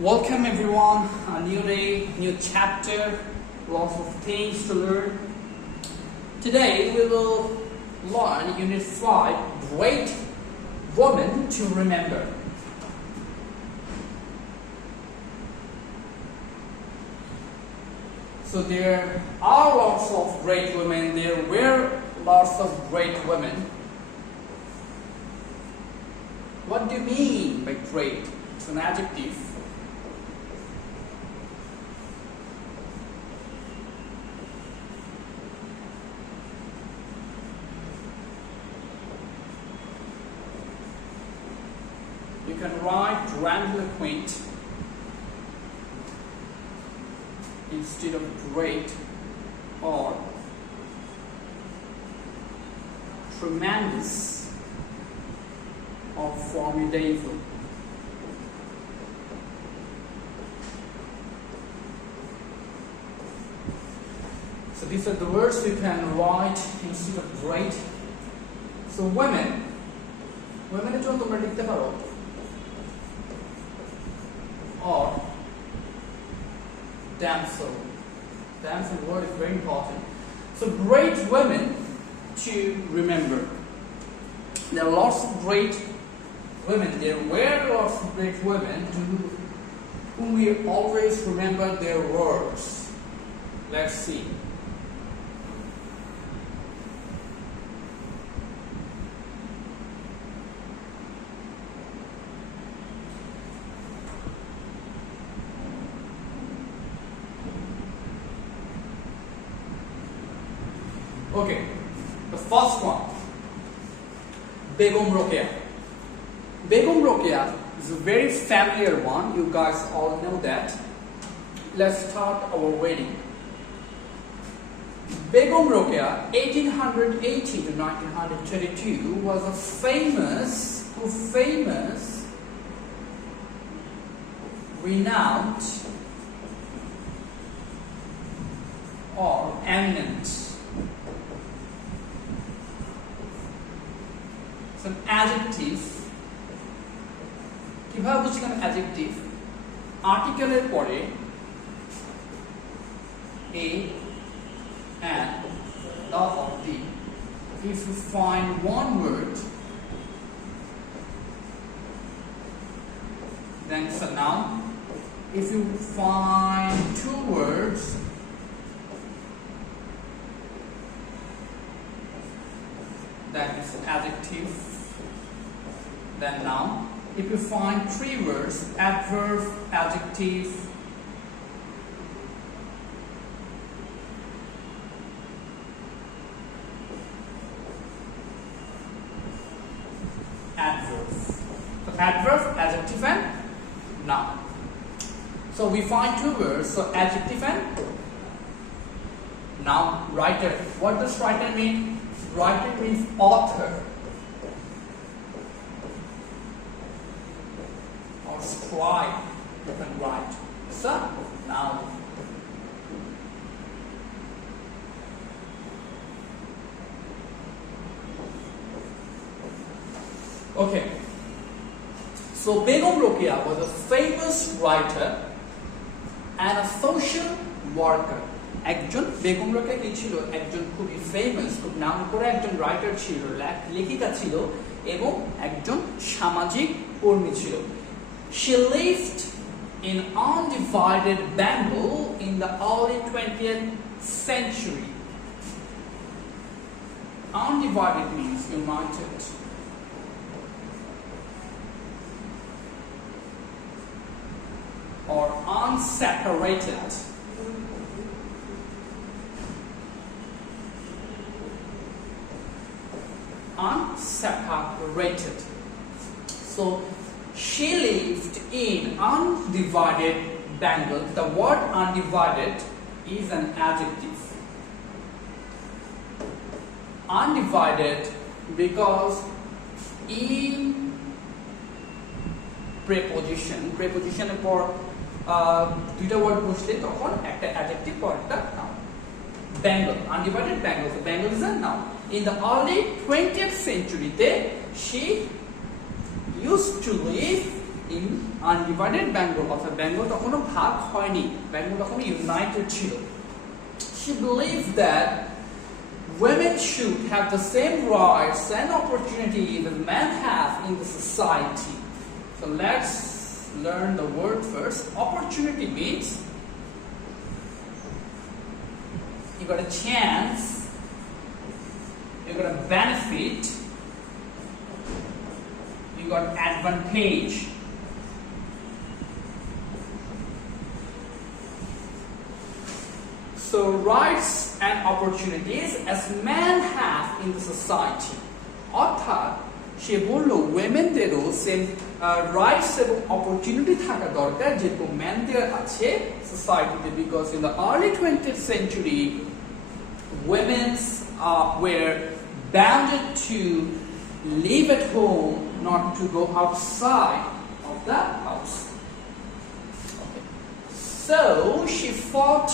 Welcome everyone, a new day, new chapter, lots of things to learn. Today we will learn Unit 5, Great Women to Remember. So there are lots of great women, there were lots of great women. What do you mean by great? It's an adjective. You can write grandiloquent instead of great, or tremendous or formidable. So these are the words you can write instead of great. So women এর জন্য তোমরা লিখতে পারো or damsel. Damsel word is very important. So great women to remember. There are lots of great women. There were lots of great women to whom we always remember their words. Let's see. Okay, the first one, Begum Rokeya. Begum Rokeya is a very familiar one. You guys all know that. Let's start our wedding. Begum Rokeya, 1880 to 1922, was a famous, renowned, or eminent. Some adjective. কিভাবে বুঝলাম adjective? Article এর পরে a and the of the. If you find one word, then it's a noun. If you find two words, that is adjective, then noun. If you find three words, adverb, adjective, adverb. So adverb, adjective and noun. So we find two words, so adjective and noun. Writer. What does writer mean? Writer means author or scribe. You can write. So now, okay. So Begum Rokeya was a famous writer and a social worker. একজন বেগম রোকেয়া কি ছিল? একজন খুবই famous, খুব নামকরা একজন writer ছিল, লেখিকা ছিল এবং একজন সামাজিক কর্মী ছিল. She lived in undivided Bengal in the early 20th century. Undivided means united. Or unseparated. Unseparated. So she lived in undivided Bengal. The word undivided is an adjective. Undivided because in preposition এর পর দুইটা word বসলে তখন একটা adjective পর একটা noun. Bengal, undivided Bengal. So Bengal is a noun. In the early 20th century, she used to live in undivided Bengal, অর্থাৎ বেঙ্গল তখনও ভাগ হয়নি, বেঙ্গল তখনও ইউনাইটেড ছিল। She believed that women should have the same rights and opportunities that men have in the society. So let's learn the word first. Opportunity means you got a chance, you got a benefit, you got advantage. So rights and opportunities as men have in the society. অর্থাৎ সে বলল womenদেরও same rights এবং opportunity থাকা দরকার যেরকম মেনদের আছে সোসাইটিতে, because in the early 20th century women were bounded to live at home, not to go outside of the house. Okay. So she fought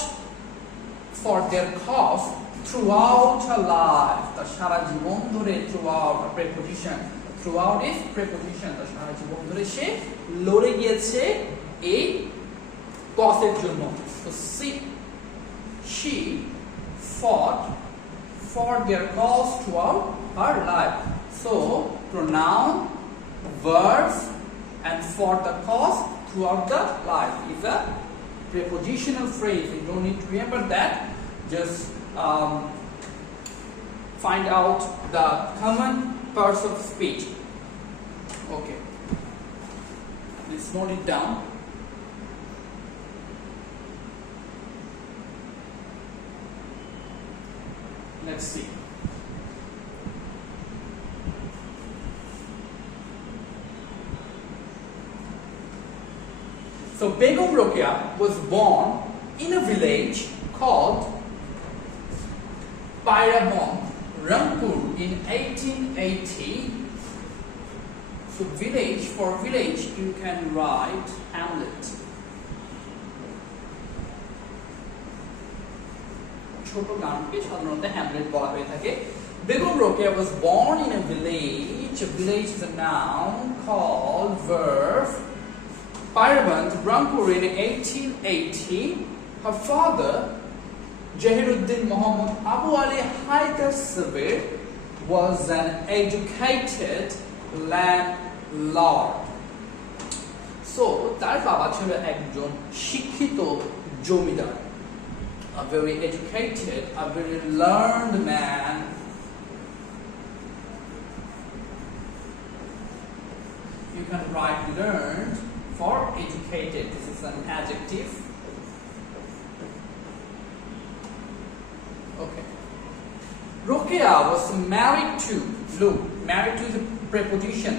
for their cause throughout her life. The shara jibon dhore throughout a preposition. Throughout is preposition. The shara jibon dhore she lore giyeche ei cause er jonno. So she fought for their cause throughout her life. So pronoun, verbs, and for the cause throughout the life is a prepositional phrase. You don't need to remember that. Just find out the common parts of speech. Okay. Let's note it down. Let's see. So Begum Rokeya was born in a village called Pairabong, Rangpur in 1880. So village, for village you can write hamlet. ছোট গ্রামকে সাধারণত Hamlet বলা হয়ে থাকে। Begum Rokeya was born in a village. A village is a noun called verb. Pairabong, Rangpur in 1880. Her father, Jahiruddin Muhammad Abu Ali Haidar Sabir, was an educated landlord. So, তার বাবা ছিল একজন শিক্ষিত জমিদার, a very educated, a very learned man. You can write learned for educated. This is an adjective. Okay. Rokeya was married to, look, married to is a preposition,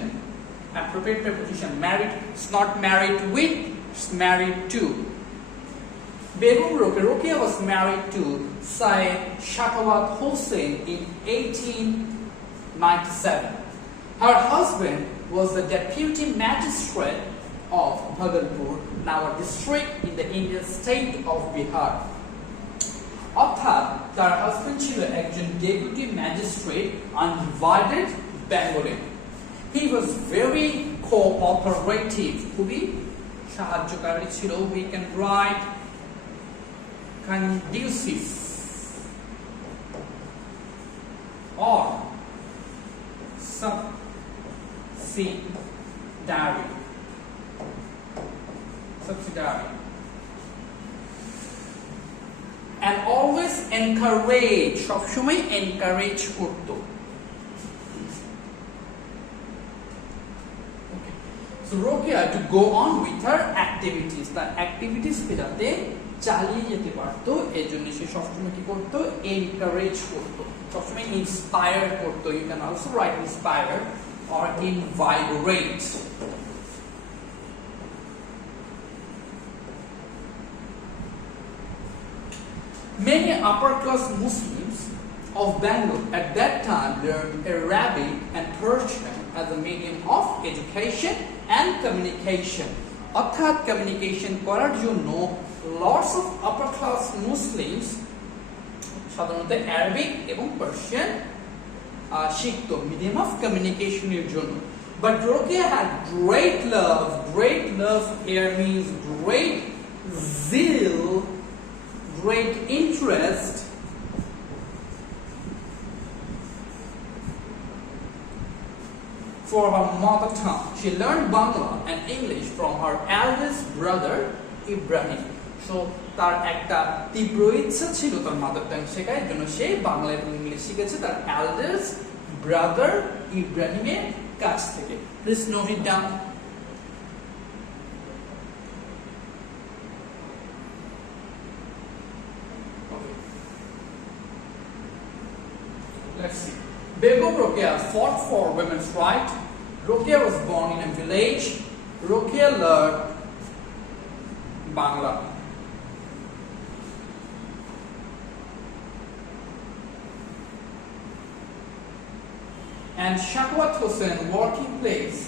appropriate preposition. Married, it's not married with, it's married to. Begum Rokeya was married to Syed Shakawat Hossain in 1897. Her husband was the deputy magistrate of Bhagalpur, now a district in the Indian state of Bihar. অর্থাৎ তার husband ছিল একজন deputy magistrate undivided বেঙ্গলে। হি was very cooperative, খুবই সাহায্যকারী ছিল। We can write conducive or subsidiary. And always encourage, সবসময় encourage করতো। Okay. So Rokeya to go on with her activities, তার activities কে যাতে চালিয়ে যেতে পারতো এজন্য সে সবসময় কি করতো, encourage করতো, সবসময় inspire করতো। You can also write inspire or invigorate. Many upper-class Muslims of Bengal at that time learned Arabic and Persian as a medium of education and communication. অর্থাৎ কমিউনিকেশন করার জন্য lots of upper-class Muslims সাধারণত Arabic এবং Persian শিখতো medium of কমিউনিকেশনের জন্য। But Rokia had great love. Great love here means great zeal, great interest for her mother tongue. She learned Bangla and English from her eldest brother Ibrahim. So তার একটা তীব্র ইচ্ছা ছিল তার mother tongue শেখার জন্য সে বাংলা এবং ইংলিশ শিখেছে তার এল্ডেস্ট ব্রাদার ইব্রাহিমের কাছ থেকে। Please note it down. Okay. Let's see. Begum Rokeya fought for women's rights. Rokeya was born in a village. Rokeya learned Bangla. And Shakwat Hussain working place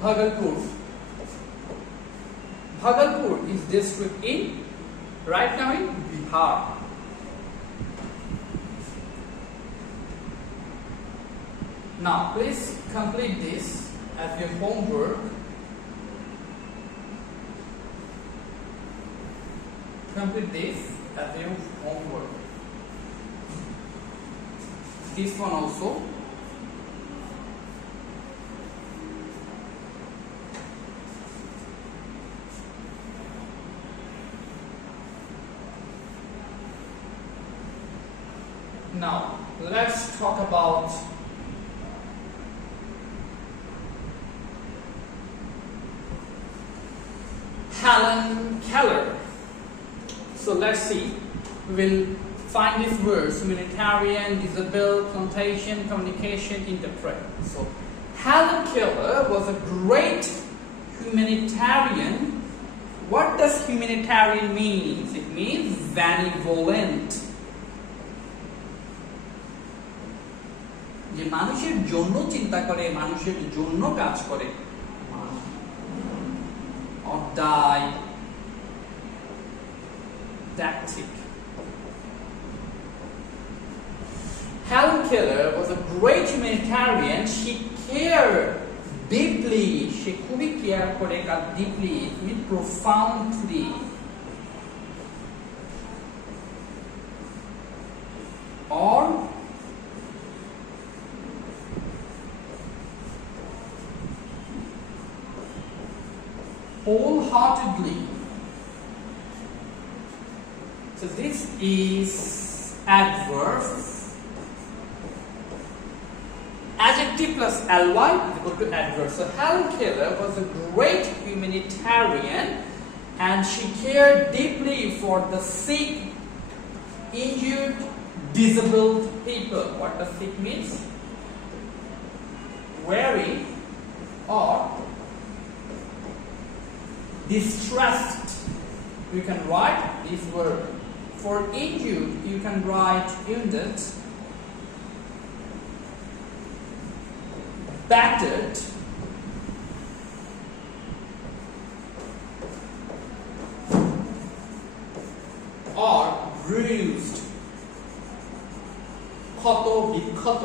Bhagalpur. Bhagalpur is district in right now in Bihar. Now please complete this as your homework. Complete this as your homework. This one also. Now let's talk about Helen Keller. So let's see. We'll find these words: humanitarian, disable, plantation, communication, interpret. So Helen Keller was a great humanitarian. What does humanitarian mean? It means benevolent. যে মানুষের জন্য চিন্তা করে, মানুষের জন্য কাজ করে, or didactic. Helen Keller was a great humanitarian. She cared deeply. She খুবই care করে কাজ deeply, with profoundly. Or wholeheartedly. So this is adverb. Adjective plus ly is equal to adverb. So Helen Keller was a great humanitarian and she cared deeply for the sick, injured, disabled people. What does sick means? Weary or distressed. You can write this word. For injured, you can write wounded, battered, or bruised. ক্ষত বিক্ষত.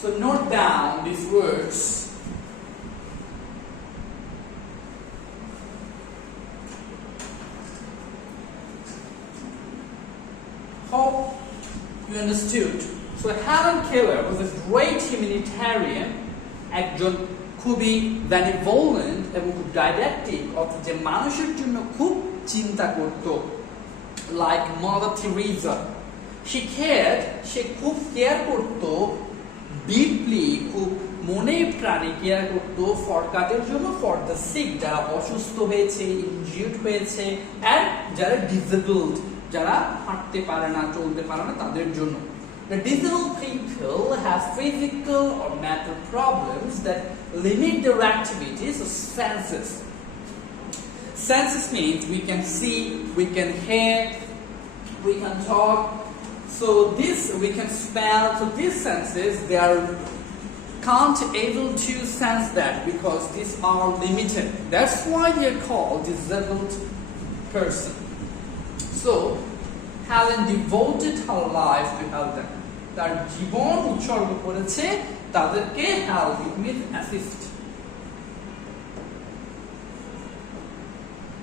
So note down these words. Hope you understood. So Helen Keller was a great humanitarian, একজন খুবই benevolent এবং খুব didactic, অর্থাৎ যে মানুষের জন্য খুব চিন্তা করত, like Mother Teresa. She cared, সে খুব কেয়ার করত deeply, খুব মনে প্রাণে কেয়ার করত ফর কাদের জন্য? ফর দ্য সিক, যারা অসুস্থ হয়েছে, ইনজিউর্ড হয়েছে, and যারা disabled, যারা হাঁটতে পারে না, চলতে পারে না, তাদের জন্য। The disabled people have physical or mental problems that limit their activities or senses. Senses means we can see, we can hear, we can talk. So this we can smell. So these senses, they are can't able to sense that because these are limited. That's why they are called disabled person. So Helen devoted her life to help them. তার জীবন উৎসর্গ করেছে তাদেরকে help, it means assist,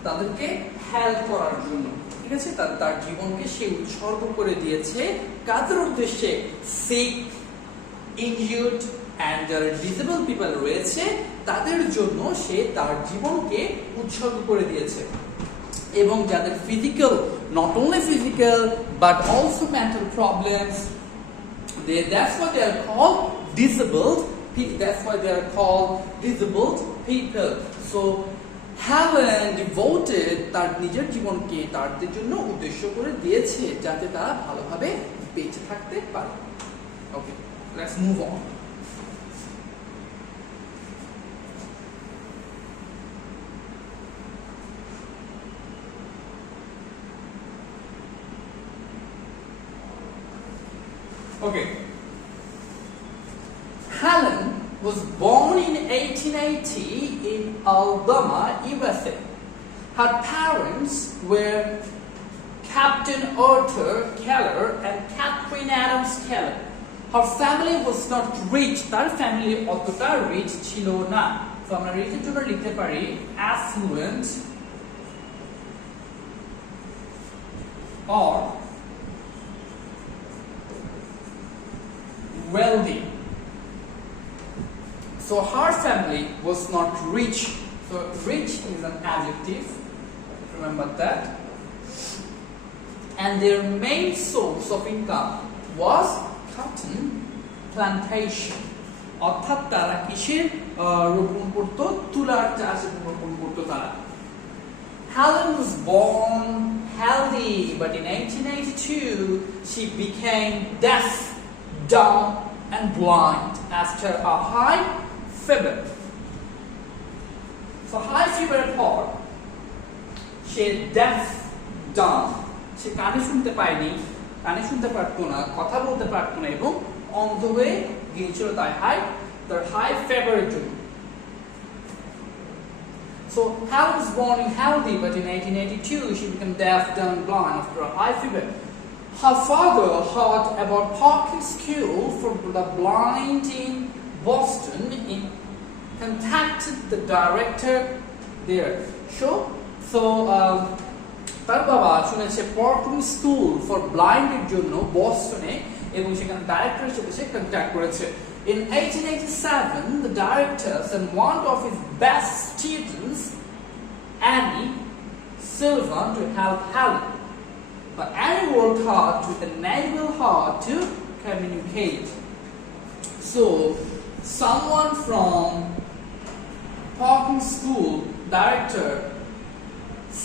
তাদেরকে help করার জন্য, ঠিক আছে? তার জীবনকে সে উৎসর্গ করে দিয়েছে কাদের উদ্দেশ্যে? sick, injured and যারা disabled people রয়েছে তাদের জন্য সে তার জীবনকে উৎসর্গ করে দিয়েছে। এবং যাদের physical, not only physical but also mental problems, that's why they are called disabled. That's why they are called disabled people. So Helen devoted তার নিজের জীবনকে তাদের জন্য উদ্দেশ্য করে দিয়েছে যাতে তারা ভালোভাবে বেঁচে থাকতে পারে। Okay, let's move on. Okay. Helen was born in 1880 in Alabama, USA. Her parents were Captain Arthur Keller and Catherine Adams Keller. Her family was not rich. তার family অতটা rich ছিল না। So আমরা rich এর জন্য লিখতে পারি affluent or wealthy. So her family was not rich. So rich is an adjective, remember that. And their main source of income was cotton plantation. অর্থাৎ তারা কিসের রোপণ করত? তুলার চাষ রোপণ করত তারা। Helen was born healthy, but in 1882 she became deaf, dumb and blind after a high fever. So high fever পর সে deaf, dumb, সে কানে শুনতে পায়নি, কানে শুনতে পারতো না, কথা বলতে পারতো না এবং অন্ধ হয়ে গিয়েছিল তার high fever এর জন্য। So Helen was born healthy, but in 1882 she became deaf, dumb and blind after a high fever. Her father heard about Parking School for the Blind in Boston and contacted the director there. So তার বাবা শুনেছে Parking School for Blind এর জন্য বস্টনে এবং সেখানে ডাইরেক্টরের সাথে সে contact করেছে। In 1887, the director sent one of his best students, Annie Sullivan, to help Helen. But Annie worked hard to enable her to communicate. So, someone from Parking School director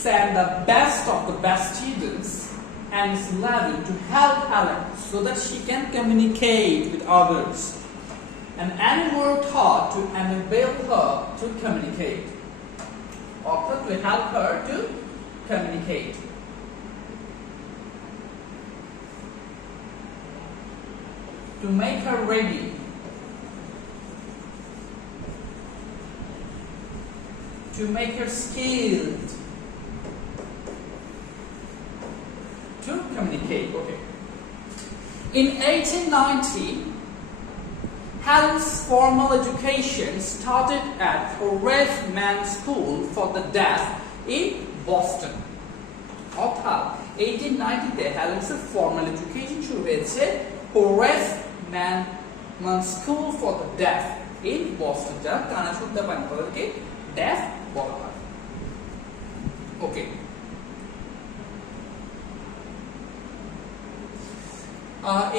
sent the best of the best students and is level to help Helen so that she can communicate with others. And Annie worked hard to enable her to communicate, or to help her to communicate. To make her ready to make her skilled to communicate. Okay. In 1890, Helen's formal education started at Horace Mann School for the Deaf in Boston. অর্থাৎ 1890-তে হেলেন্সের formal education শুরু হয়েছে Horace Mann School for the Deaf in Boston. যারা কানে শুনতে পান তাদেরকে deaf বলা হয়। Okay.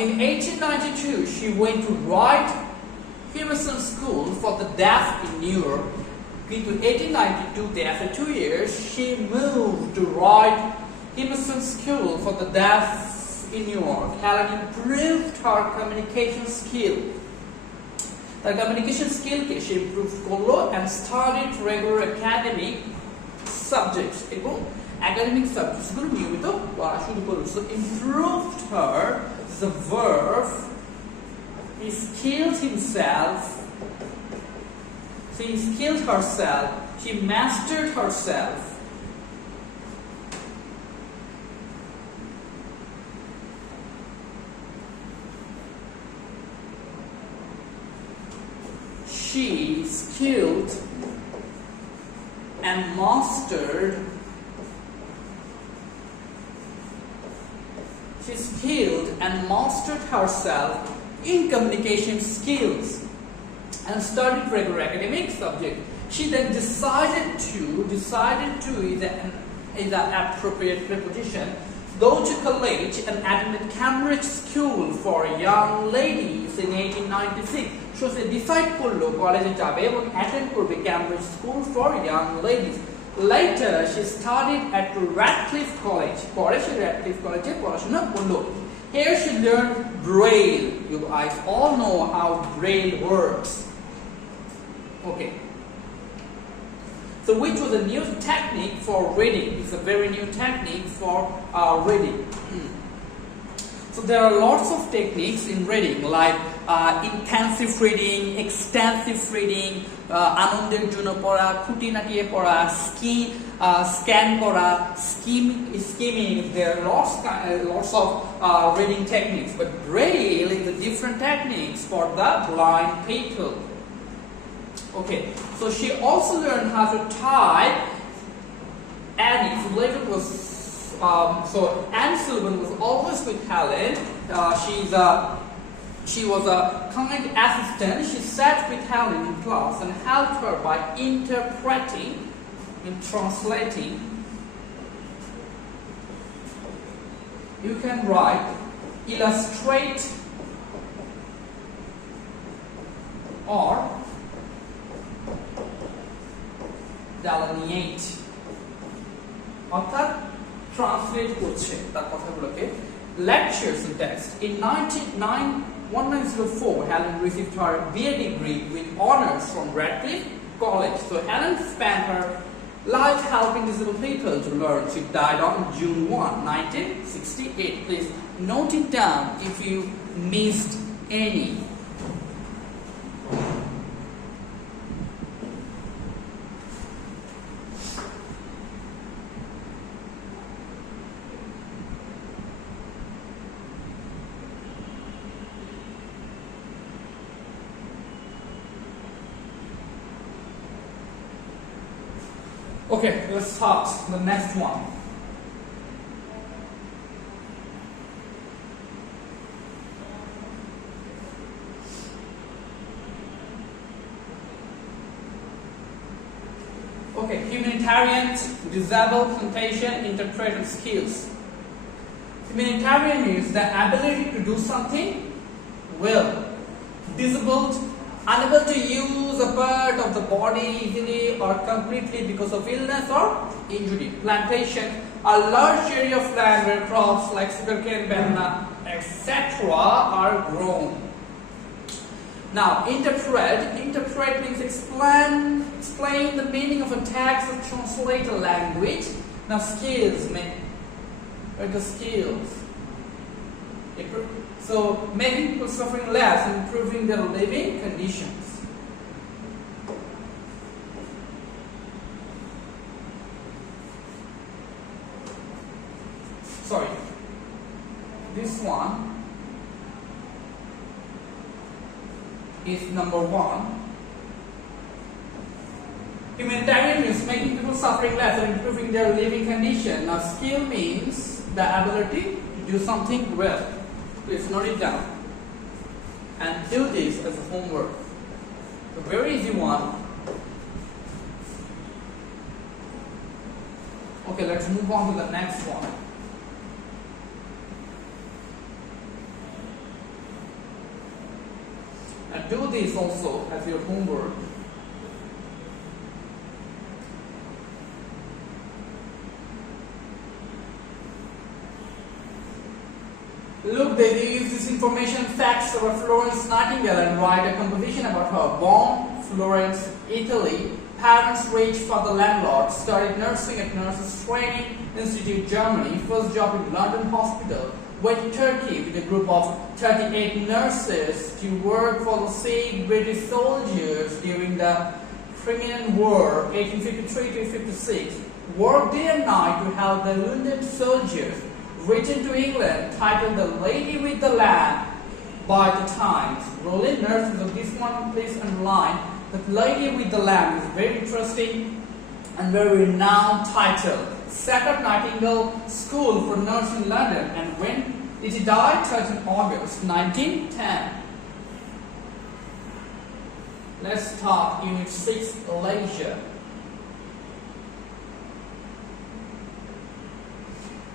In 1892, she went to Wright Emerson School for the Deaf in New York. In 1892, after 2 years, she moved to Wright Emerson School for the Deaf in New York. Helen improved her communication skill. Her communication skill she improved করলো and studied regular academic subjects. এবং academic subjects গুলো নিয়মিত পড়া শুরু করলো. So improved her is a verb. He skilled himself. She skilled herself. She mastered herself. she skilled and mastered herself in communication skills and studied regular academic subject. She then decided to is the appropriate preposition, go to college and attended Cambridge School for young ladies in 1896. So she decide করলো কলেজে যাবে এবং attend করবে Cambridge School for young ladies. Later she studied at Radcliffe College. পরে সে Radcliffe College এ পড়াশোনা করলো. Here she learned Braille. You guys all know how Braille works. Okay. So which was a new technique for reading. It's a very new technique for reading. So there are lots of techniques in reading, like intensive reading, extensive reading, আনন্দের জন্য পড়া, খুঁটি নাটিয়ে পড়া, scan করা, skimming. There are lots of reading techniques, but Braille is a different techniques for the blind people. Okay, so she also learned how to type. Annie Sullivan was Annie Sullivan was always with Helen. She was a kind assistant. She sat with Helen in class and helped her by translating. You can write, illustrate, or delineate. অর্থাৎ translate করছে তার কথাগুলোকে. Lectures in text. In 1904, Helen received her BA degree with honors from Radcliffe College. So Helen spent her life helping disabled people to learn. She died on June 1, 1968. Please note it down if you missed any. Okay, let's start the next one. Okay, humanitarian, disabled, plantation, interpretive skills. Humanitarian means the ability to do something well. Disabled, unable to use a part of the body easily or completely because of illness or injury. Plantation, a large area of land where crops like sugarcane, banana, etc. are grown. Now, interpret means explain the meaning of a text or translate a language. Now, skills mean the skills. So, making people suffering less and improving their living conditions. Sorry. This one is number 1. Humanitarian means making people suffering less and improving their living condition. Now, skill means the ability to do something well. Please note it down and do this as a homework. A very easy one. Okay, let's move on to the next one. And do this also as your homework. Look, they use this information facts about Florence Nightingale and write a composition about her. Born Florence, Italy, parents rich father landlord, studied nursing at Nurses Training Institute, Germany, first job in London Hospital, went to Turkey with a group of 38 nurses to work for the sick British soldiers during the Crimean War, 1853-56. Worked day and night to help the wounded soldiers. Written to England, titled The Lady with the Lamb by the Times. Roland nurses of this one, please underline. The Lady with the Lamb is very interesting and very renowned title. Set up Nightingale School for Nurses in London, and when did he die? 13 August 1910. Let's start Unit 6, Leisure.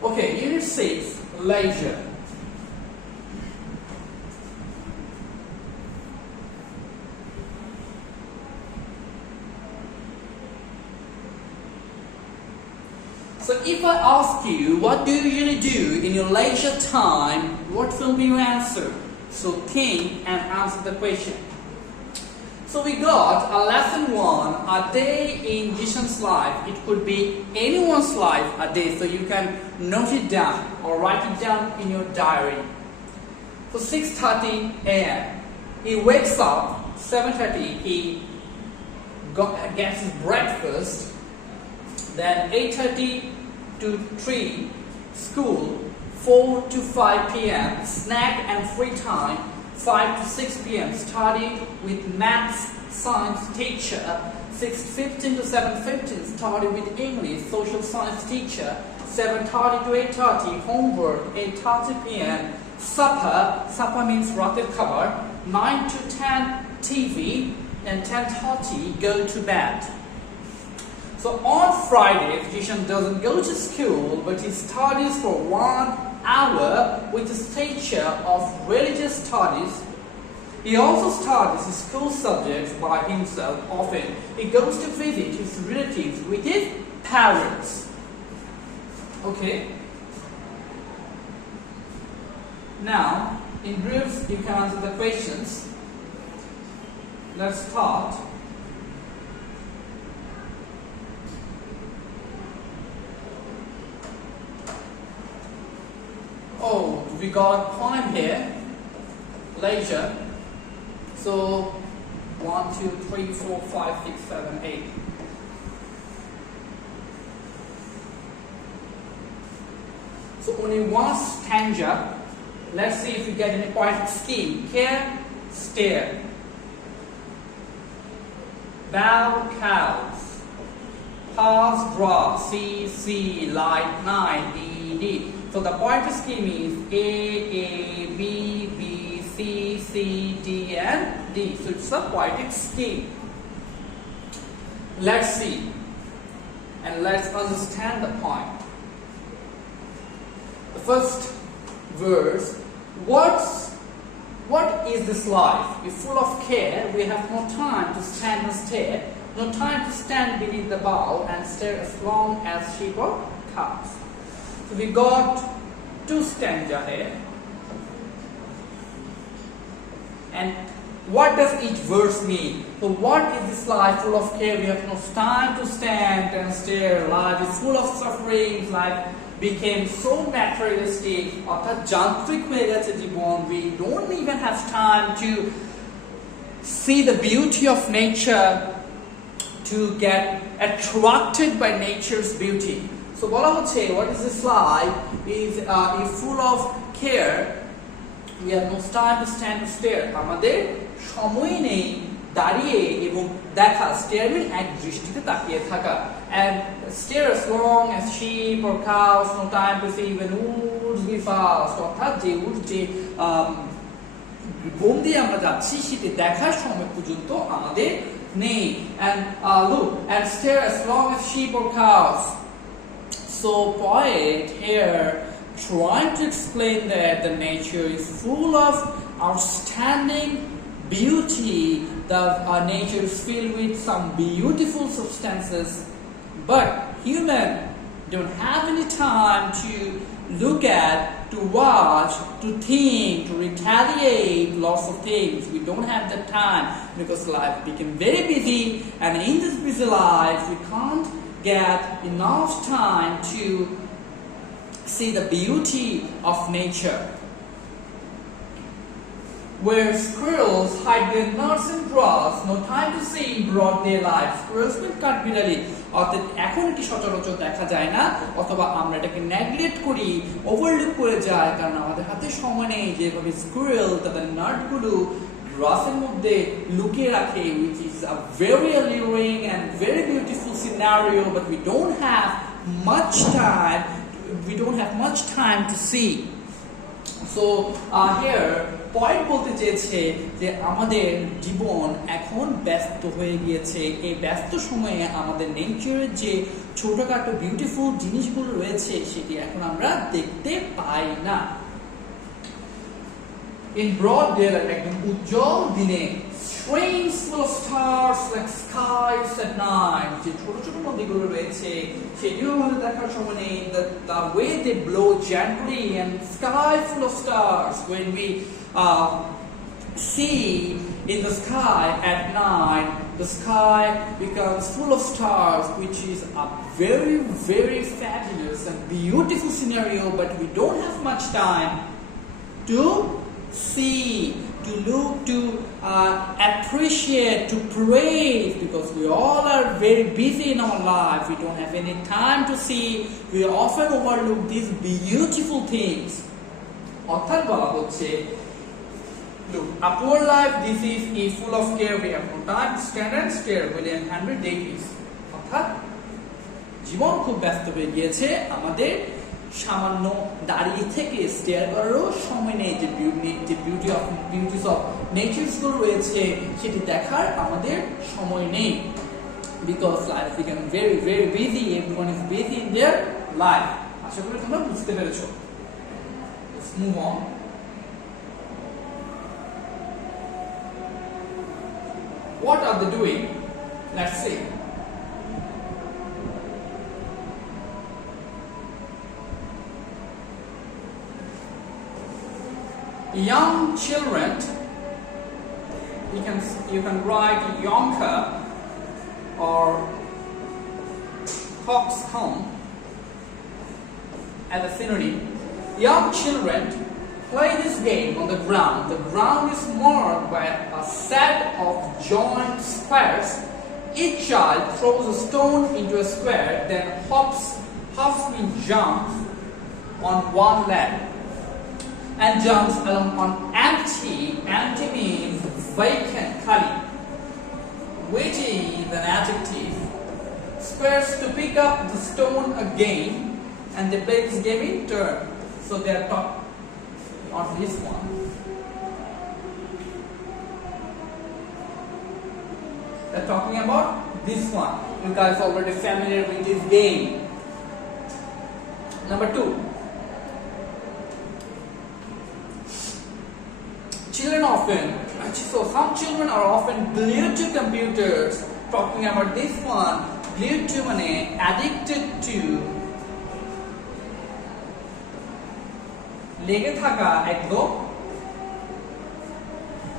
Okay, Unit 6, Leisure. So if I ask you, what do you usually do in your leisure time, what will be your answer? So think and answer the question. So we got a lesson 1, a day in Jishan's life. It could be anyone's life a day, so you can note it down or write it down in your diary. So 6:30 a.m. He wakes up, 7:30 he gets his breakfast, then 8:30 to 3 school, 4 to 5 p.m. snack and free time, 5 to 6 p.m. study with maths science teacher, 6:15 to 7:15 study with English social science teacher, 7:30 to 8:30 homework, 8:30 p.m. supper means rater khabar, 9 to 10 TV, and 10:30 go to bed. So on Friday, Jishan doesn't go to school, but he studies for 1 hour with his teacher of religious studies. He also studies his school subjects by himself often. He goes to visit his relatives with his parents. Okay? Now, in groups, you can answer the questions. Let's start. Oh, we got a poem here, leisure. So 1, 2, 3, 4, 5, 6, 7, 8. So only one stanza. Let's see if we get any poetic scheme. Care, stare. Bow, cows. Pass, draw. See, light, night, D. So the poetic scheme is A, B, B, C, D, and D. So it's a poetic scheme. Let's see. And let's understand the point. The first verse. What is this life? If full of care, we have no time to stand and stare, no time to stand beneath the bough and stare as long as sheep or cows. So we got 2 stanza here. And what does each verse mean? So what is this life full of care? We have no time to stand and stare. Life is full of sufferings. Life became so materialistic. অর্থাৎ যান্ত্রিক হয়ে গেছে জীবন. We don't even have time to see the beauty of nature, to get attracted by nature's beauty. So বলা হচ্ছে, what is this life? Is full of care. We have no time to stand and stare. আমাদের সময় নেই দাঁড়িয়ে এবং দেখা, stare means এক দৃষ্টিতে তাকিয়ে থাকা. And stare as long as sheep or cows, no time to see even woods be fast. অর্থাৎ যে উট যে বন দিয়ে আমরা যাচ্ছি সেটি দেখার সময় পর্যন্ত আমাদের নেই. And look, and stare as long as sheep or cows. So poet here trying to explain that the nature is full of outstanding beauty, that our nature is filled with some beautiful substances, but human don't have any time to look at, to watch, to think, to retaliate lots of things. We don't have the time because life became very busy, and in this busy life we can't get enough time to see the beauty of nature. Where squirrels hide their nuts in grass, no time to see in broad daylight. Squirrels mean কাঠবিড়ালি, অর্থাৎ এখন এটি সচরাচর দেখা যায় না, অথবা আমরা এটাকে নেগলেক্ট করি, ওভারলুক করে যায়, কারণ আমাদের হাতে সময় নেই যেভাবে স্কুইরেল তাদের নাটগুলো গ্রাসের মধ্যে লুকিয়ে রাখে, which is a very alluring and very beautiful scenario, but we don't have much time to see. So here point বলতে চেয়েছে যে আমাদের জীবন এখন ব্যস্ত হয়ে গিয়েছে, এই ব্যস্ত সময়ে আমাদের নেচারের যে ছোটখাটো বিউটিফুল জিনিসগুলো রয়েছে সেটি এখন আমরা দেখতে পাই না। In broad daylight, একদম উজ্জ্বল দিনে, streams full of stars like skies at night, যে ছোট ছোট নদীগুলো রয়েছে সেটিও আমাদের দেখার সময় নেই, the way they blow gently and sky full of stars. When we see in the sky at night, the sky becomes full of stars, which is a very, very fabulous and beautiful scenario, but we don't have much time to see, to look, to appreciate, to praise, because we all are very busy in our life. We don't have any time to see. We often overlook these beautiful things. অর্থাৎ বলা হচ্ছে, look, a poor life, this is full of care. We have no time to stand and stare. William Henry Davies. অর্থাৎ জীবন খুব ব্যস্ত হয়ে গিয়েছে, আমাদের সামান্য দাঁড়িয়ে থেকে স্টেয়ার করারও সময় নেই, যে বিউটিস অফ নেচারস গুলো রয়েছে সেটি দেখার আমাদের সময় নেই, because life became very very busy, everyone is busy in their life. আশা করি তোমরা বুঝতে পেরেছো। Let's move on. What are they doing? Let's see. Young children, you can write Yonker or coxcomb as a synonym. Young children play this game on the ground. The ground is marked by a set of joined squares. Each child throws a stone into a square, then hops means jumps on one leg and jumps along on empty. Empty means vacant, khali, which is an adjective. Squares to pick up the stone again, and they play this game in turn. So they are talking on this one. They're talking about this one. You guys are already familiar with this game. Number 2. Some children are often glued to computers. Talking about this one, glued to mean addicted to. লেগে থাকা একদম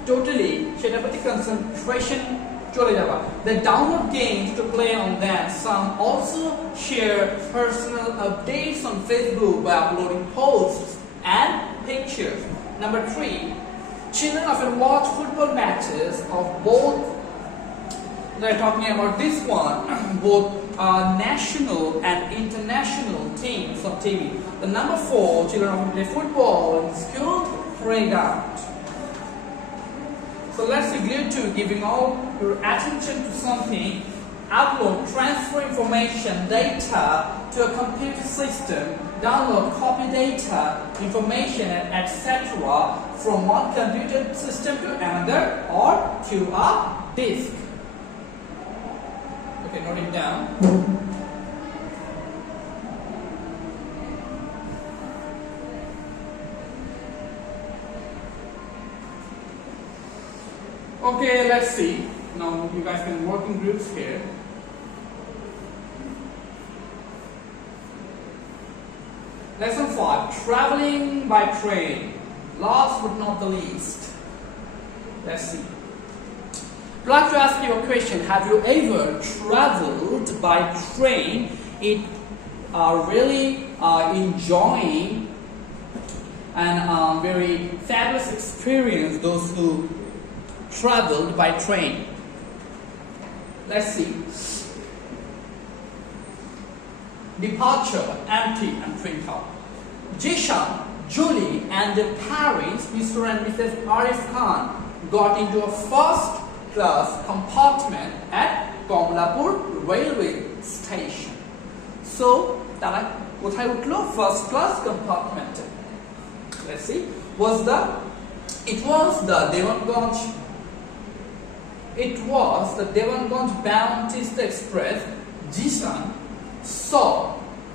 totally সেটার প্রতি concentration চলে যাওয়া. They download games to play on them. Some also share personal updates on Facebook by uploading posts and pictures. Number 3. Children often watch football matches of both, they're talking about this one, both national and international teams on TV. The number 4, children often play football in school playground. So let's agree to giving all your attention to something, upload, transfer information, data to a computer system, download, copy data, information, etc. from one computer system to another or to a disk. Okay, note it down. Okay, let's see. Now you guys can work in groups here. Lesson 5, traveling by train. Last but not the least. Let's see. I'd like to ask you a question. Have you ever traveled by train? It really enjoying and very fabulous experience, those who traveled by train. Let's see. Departure, empty and print out. Jishan, Julie and their parents, Mr. and Mrs. Arif Khan, got into a first class compartment at Komlapur railway station. So tara kothay utlo first class compartment. Let's see. It was the Devanganj Baptist Express. Jishan saw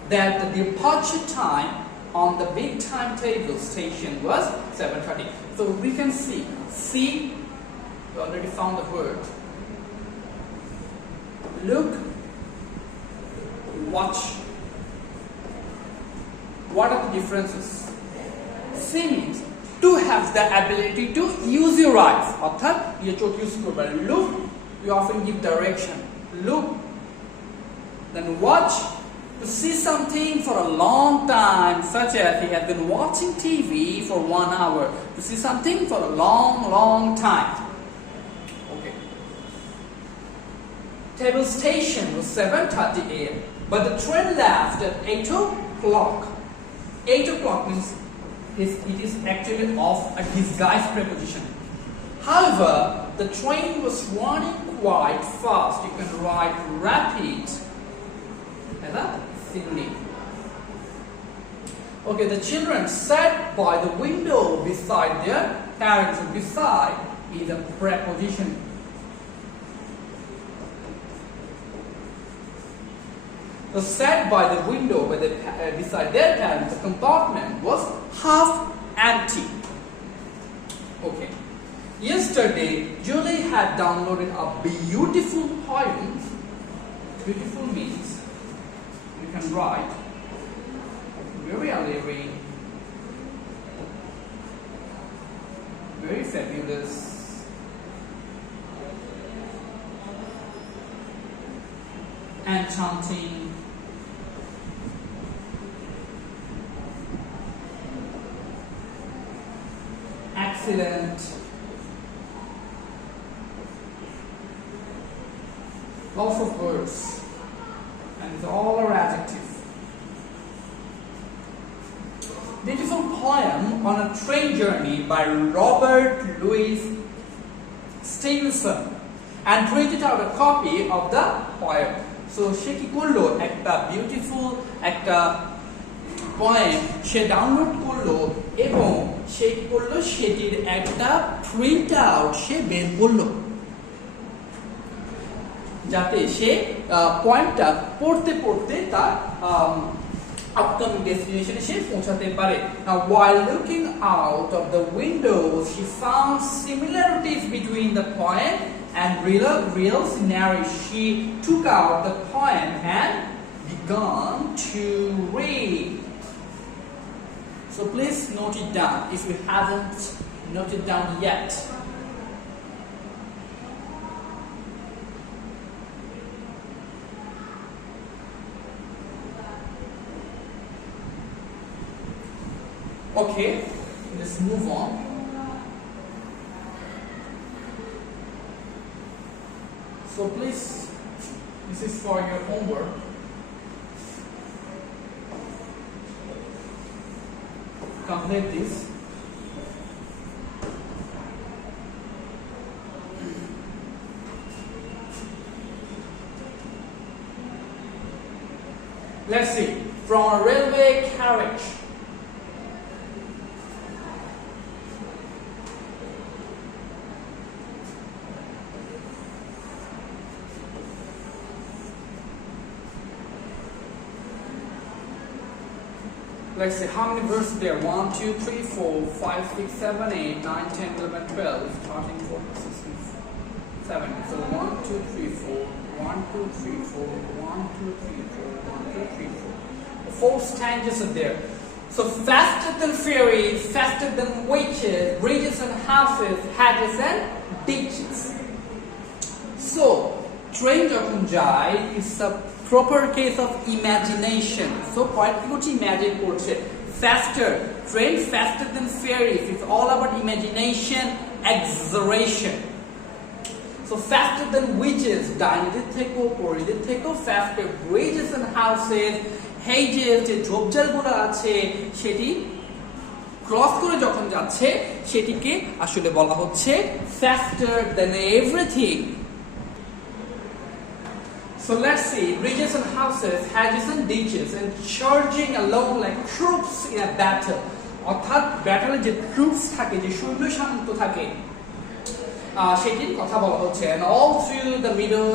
that the departure time on the big timetable station was 7:30. So we can see, we already found the word. Look, watch. What are the differences? See means to have the ability to use your eyes. অর্থাৎ your চোখ use করবে. Look, you often give direction. Look. Then watch, to see something for a long time, such as he has been watching TV for 1 hour. To see something for a long time. Okay. Table station was 7:30 a.m. but the train left at 8 o'clock. 8 o'clock means it is actually of a disguised preposition. However, the train was running quite fast. You can write rapid as a simile. Okay, the children sat by the window beside their parents. Beside is a preposition. So sat by the window beside their parents. The compartment was half empty. Okay. Yesterday, Julie had downloaded a beautiful poem. Beautiful means you can write very alluring, very fabulous, enchanting, excellent, lots of words, and it's all are adjectives. Beautiful poem on a train journey by Robert Louis Stevenson, and printed out a copy of the poem. So she ki korlo ekta beautiful ekta poem she download korlo ebong she ki korlo shetir ekta print out she ber korlo যাতে সে পয়েন্টটা পড়তে তার upcoming destination she পৌঁছাতে পারে. Now while looking out of the window she found similarities between the poem and real scenario. She took out the poem and began to read. So please note it down if you haven't noted down yet. Okay, let's move on. So please, this is for your homework. Complete this. Let's see. From a railway carriage. Let's see how many verses there. 1, 2, 3, 4, 5, 6, 7, 8, 9, 10, 11, 12. Starting 4, 6, 7. So 1, 2, 3, 4. 1, 2, 3, 4. 1, 2, 3, 4. 1, 2, 3, 4. 4 stanzas are there. So faster than ferries, faster than witches, bridges and houses, hedges and ditches. So train যখন যায় is a proper case of imagination. So point কি imagine করছে faster, train faster than ferries. It's all about imagination, exaggeration. So faster than witches, ডাইনিদের থেকেও পরিদের থেকেও faster, bridges and houses, hedges যে ঝোপঝাড়গুলো আছে সেটি cross করে যখন যাচ্ছে সেটিকে আসলে বলা হচ্ছে faster than everything. So let's see, bridges and houses, hedges and ditches, and charging along like troops in a battle. অর্থাৎ ব্যাটলে যে ট্রুপস থাকে, যে সৈন্য সামন্ত থাকে, সেটির কথা বলা হচ্ছে। And all through the middle,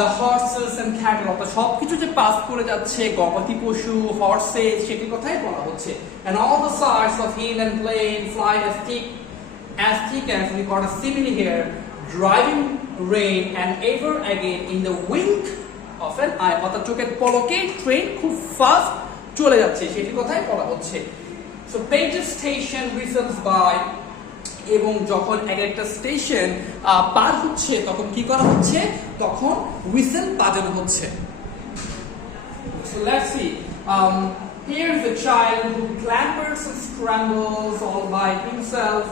the horses and cattle, অর্থাৎ সবকিছু যে পাস করে যাচ্ছে, গবাদি পশু, হর্সেস, সেটির কথাই বলা হচ্ছে। And all the sides of hill and plain fly as thick as we got a simile here, driving rain and ever again in the wink of an eye, অর্থাৎ চোখের পলকে ট্রেন খুব ফাস্ট চলে যাচ্ছে, সেটির কথাই বলা হচ্ছে। So Pages station whistles by, এবং যখন একটা স্টেশন পার হচ্ছে তখন কি করা হচ্ছে, তখন হুইসেল বাজানো হচ্ছে। So let's see, here is a child who clambers and scrambles all by himself,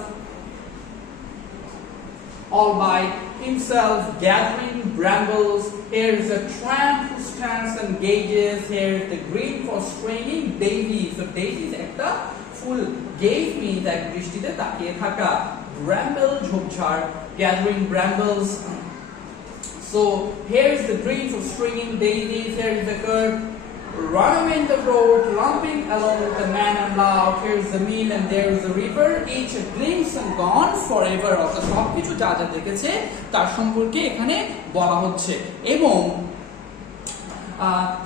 gathering brambles. Here is a tramp who stands and gauges. Here is the green for stringing daisies. So daisies একটা ফুল, gaze means এক দৃষ্টিতে তাকিয়ে থাকা, bramble ঝোপঝাড়, gathering brambles. So here is the green for stringing daisies. Here is the curve, running in the road, lumping along with the man and loud. Here is the mill and there is the river, each a glimpse and gone forever. অর্থাৎ সবকিছু যা যা দেখেছে তার সম্পর্কে এখানে বলা হচ্ছে, এবং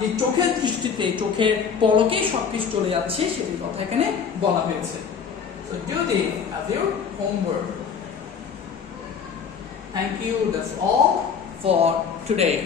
যে চোখের দৃষ্টিতে, চোখের পলকে সবকিছু চলে যাচ্ছে সেটির কথা এখানে বলা হয়েছে। So do this as your homework. Thank you. That's all for today.